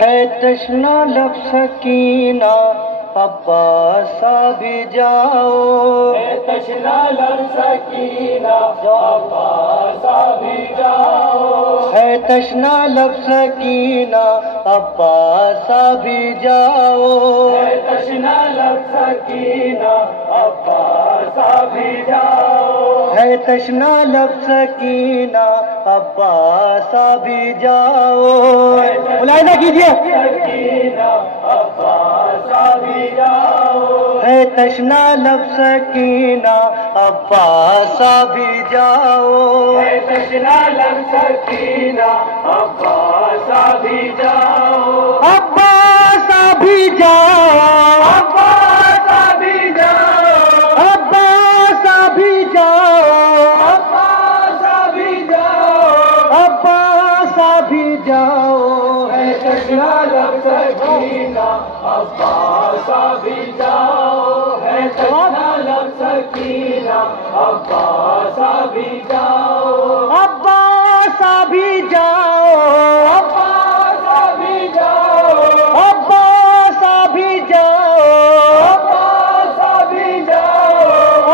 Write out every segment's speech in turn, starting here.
ہے تشنا لب سکینہ عباسا بھی جاؤ، ہے تشنا لب سکینہ عباسا بھی جاؤ، ہے تشنا لب سکینہ عباسا بھی جاؤ، ہے تشنا لب سکینہ عباسا بھی جاؤ، ہے تشنا لب سکینہ عباسا بھی جاؤ، ملاحظہ کیجیے، سکینہ عباسا بھی جاؤ، ہے تشنا لب سکینہ عباسا بھی جاؤ، ہے تشنا لب سکینہ عباسا بھی جاؤ، عباسا بھی جاؤ، عباسا بھی جاؤ، عباسا بھی جاؤ، عباسا بھی جاؤ، عباسا بھی جاؤ، ہے تشنا لب سکینہ عباسا بھی جاؤ، ہے تشنا لب سکینہ عباسا بھی جاؤ، عباسا بھی جاؤ، عباسا بھی جاؤ، عباسا بھی جاؤ، عباسا بھی جاؤ،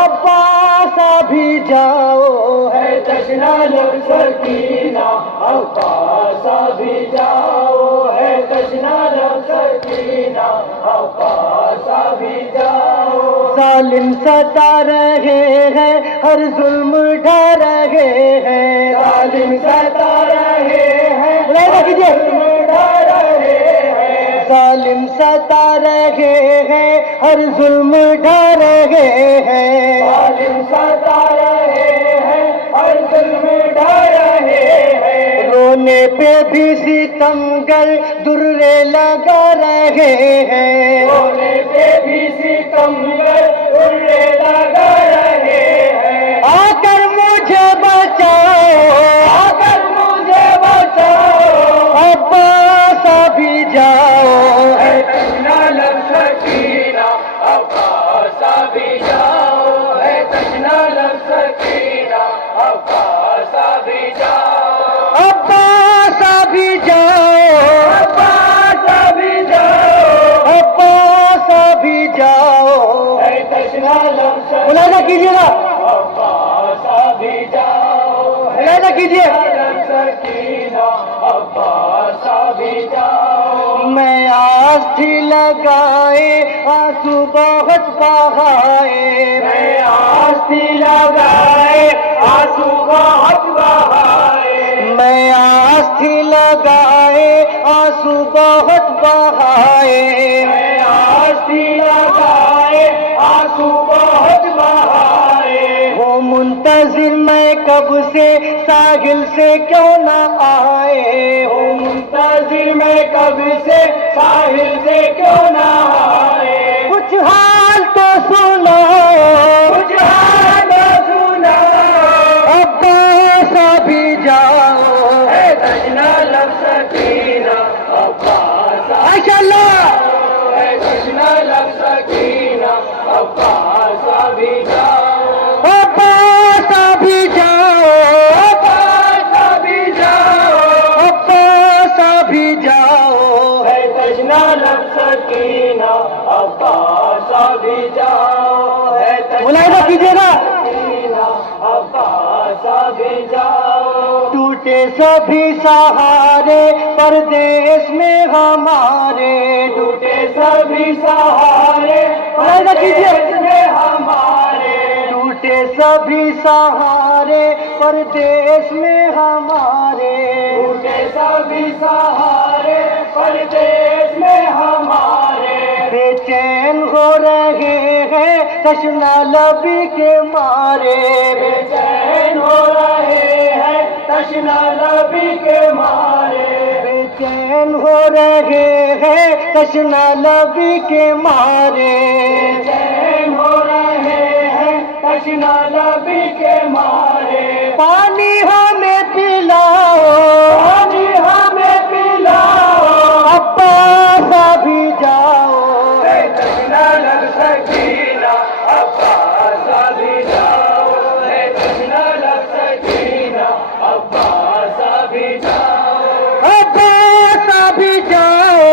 عباسا بھی جاؤ، ہے تشنا لب سکینہ عباسا بھی جاؤ، ہے تشنا لب سکینہ عباسا بھی جاؤ، ظالم ستا رہے ہیں، ہر ظلم ڈھا رہے ہیں، ظالم ستا رہے ہیں، ملاحظہ کیجیے، ظلم ڈھا رہے ہیں، ظالم ستا رہے ہیں، ہر ظلم ڈھا رہے ہیں، ظالم ستا رہے ہیں، ہر ظلم ڈھا رہے ہیں، رونے پہ بھی ستمگر درے لگا رہے ہیں، رونے پہ بھی ستمگر درے لگا رہے ہیں، آ کر مجھے بچاؤ، آ کر مجھے بچاؤ، عباسا بھی جاؤ، ہے تشنا لب سکینہ عباسا بھی جاؤ، ہے تشنا لب سکینہ عباسا بھی جاؤ، عباسا بھی جاؤ، عباسا بھی جاؤ، عباسا بھی جاؤ، ہے تشنا لب ملاحظہ سکینہ کیجیے گا، عباسا بھی جاؤ، ہے ملاحظہ کیجیے، لب سکینہ عباسا بھی جاؤ، میں آس تھی لگائے آنسو بہت بہائے، میں آستی لگائے آنسو بہت بہائے، میں آس تھی لگائے آنسو بہت بہائے، میں آستی لگائے آنسو بہت بہائے، وہ منتظر میں کب سے ساحل سے کیوں نہ آئے، وہ منتظر میں کب سے ساحل سے کیوں نہ آئے، کچھ حال تو سنو، کچھ حال سنا، عباسا بھی جاؤ، ہے تشنا لب سکینہ عباسا ماشاء اللہ، ہے تشنا لب سکینہ عباسا بھی جاؤ، عباسا بھی جاؤ، عباسا بھی جاؤ، عباسا بھی جاؤ، ہے تشنا لب سکینہ عباسا بھی جاؤ، ہے ملاحظہ کیجیے گا، سکینہ عباسا بھی جاؤ، ٹوٹے سبھی سہارے پردیس میں ہمارے، ٹوٹے سبھی سہارے ملاحظہ کیجیے، پردیس میں ہمارے، ٹوٹے سبھی سہارے پردیس میں ہمارے، ٹوٹے سبھی سہارے پردیس میں ہمارے، بے چین ہو رہے ہیں تشنا لبی کے مارے، بے چین ہو رہے ہیں تشنا لبی کے مارے، بے چین ہو رہے ہیں تشنا لبی کے مارے، بے چین ہو رہے ہیں تشنا لبی کے مارے، پانی ہمیں پلاؤ، پانی ہمیں پلاؤ، عباسا بھی جاؤ، ہے تشنا لب سکینہ عباسا بھی جاؤ، ہے تشنا لب سکینہ عباسا بھی جاؤ، عباسا بھی جاؤ،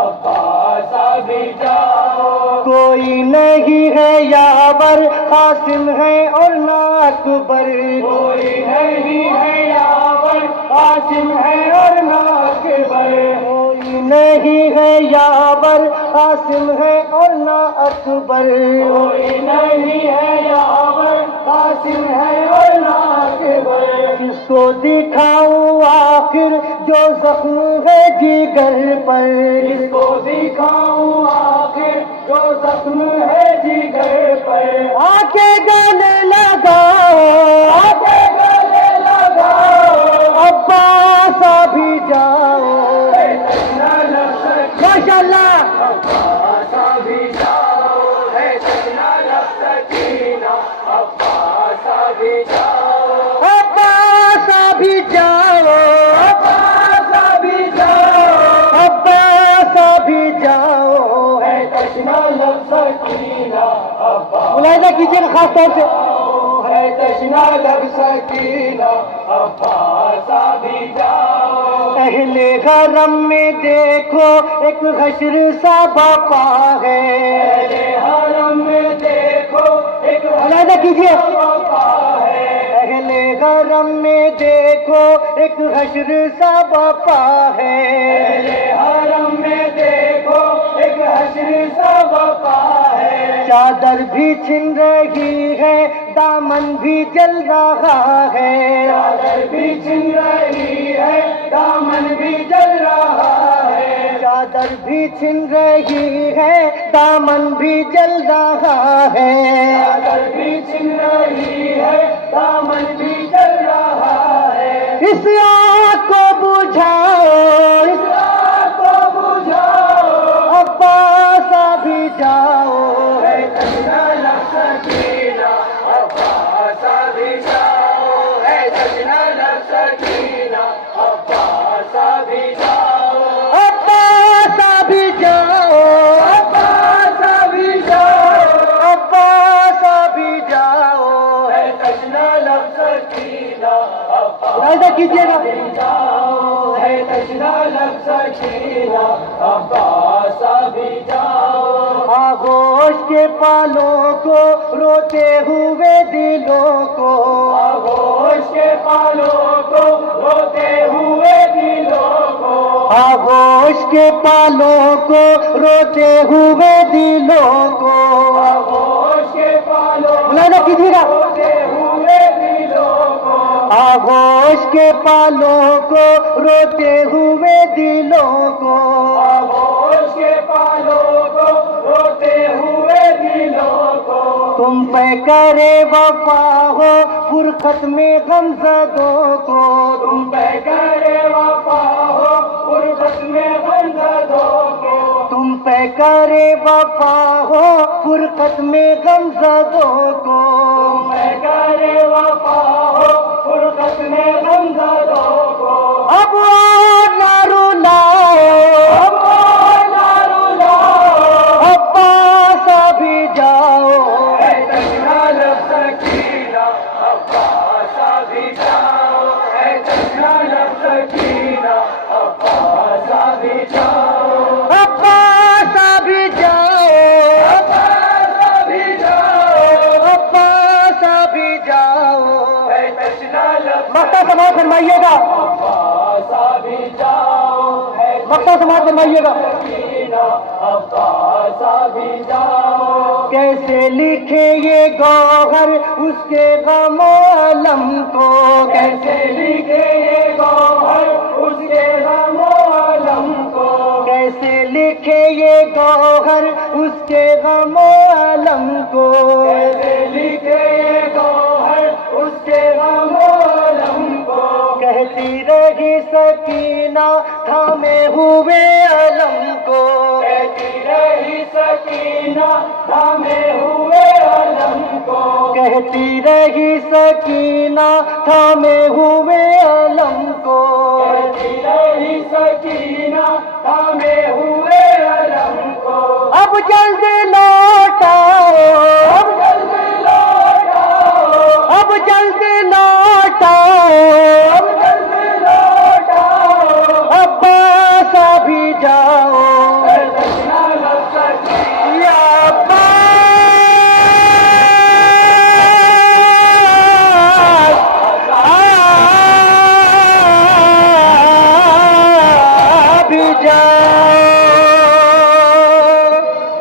عباس ابھی جاؤ. کوئی نہیں ہے یاور قاسم ہے اور نہ اکبر. کوئی نہیں ہے یاور قاسم ہے اور نہ اکبر. کوئی نہیں ہے یاور قاسم ہے اور نہ اکبر. کوئی نہیں ہے یاور قاسم ہے اور نہ اکبر. جس کو دکھاؤں آخر جو زخم ہے جگر پر. جس کو دکھاؤں آخر جو زخم ہے جگر پر. آ کے گلے لگاؤ آگے گلے لگاؤ. عباس ابھی جاؤ. تشنا لب سکینہ. ماشاء اللہ. عباس ابھی جاؤ. ہے تشنا لب سکینہ. عباس ابھی جاؤ. عباس ابھی جاؤ. عباس ابھی جاؤ. عباس ابھی جاؤ. ہے تشنا لب سکینہ. عباس ملاحظہ کیجیے نا خاص طور سے. ہے تشنا لب سکینہ. عباس ابھی جاؤ. اہل حرم میں دیکھو ایک حشر سا باپا ہے. اہل حرم میں دیکھو ایک ملاحظہ کیجیے. باپا ہے. اہل حرم میں دیکھو ایک حشر سا باپا ہے. اہل حرم میں دیکھو ایک حشر سا باپا ہے. چادر بھی چھن رہی ہے دامن بھی جل رہا ہے. چادر بھی چھن رہی ہے دامن بھی جل رہا ہے. چادر بھی چھن رہی ہے دامن بھی جل رہا ہے. چادر بھی چھن رہی ہے دامن بھی جل رہا ہے. اس آگ کو بجھاؤ. اس آگ کو بجھاؤ. عباس ابھی جاؤ. ہے تشنا لب سکینہ. عباس ابھی جاؤ. ہے تشنا لب سکینہ. عباس ابھی جاؤ. عباس ابھی جاؤ. عباس ابھی جاؤ. عباس ابھی جاؤ. ہے تشنا لب سکینہ. عباس ملاحظہ کیجیے گا. ابھی جاؤ. ہے تشنا لب سکینہ. عباس ابھی جاؤ. آغوش کے پالوں کو روتے ہوئے دلوں کو. آغوش کے پالوں کو روتے ہوئے دلوں کو. آغوش کے پالوں کو روتے ہوئے دلوں کو. آغوش کے پالوں کو ملاحظہ کیجیے گا. روتے ہوئے دلوں کو. آغوش کے پالوں کو روتے ہوئے دلوں کو. آغوش کے پالوں کو روتے ہوئے دلوں کو. تم پہ کرے وفا ہو فرقت میں غمزدوں کو. تم پہ کرے وفا ہو غربت میں غمزدوں کو. تم پہ کرے وفا ہو فرقت میں غمزدوں کو. تم پہ کرے وفا ہو غربت میں غمزدوں کو. اب اور نہ رلاؤ. عباس ابھی جاؤ. ہے تشنا لب سکینہ. عباس ابھی جاؤ. ہے تشنا لب سکینہ. عباس ابھی جاؤ. عباس ابھی جاؤ. عباس ابھی جاؤ. عباس ابھی جاؤ. ہے تشنا لب مقطع سماعت فرمائیے گا. عباس ابھی جاؤ. ہے مقطع سماعت فرمائیے گا. سکینہ. عباس ابھی جاؤ. کیسے لکھے یہ گوہر اس کے غم و علم کو. کیسے لکھے یہ گوہر اس کے غم و علم کو. کیسے لکھے یہ گوہر اس کے غم و علم کو. کیسے لکھے یہ گوہر اس کے غم و علم کو. کہتی رہی سکینہ تھامے ہوئے علم کو. کہتی رہی سکینہ تھامے ہوئے علم کو. کہتی رہی سکینہ تھامے ہوئے علم کو. کہتی رہی سکینہ تھامے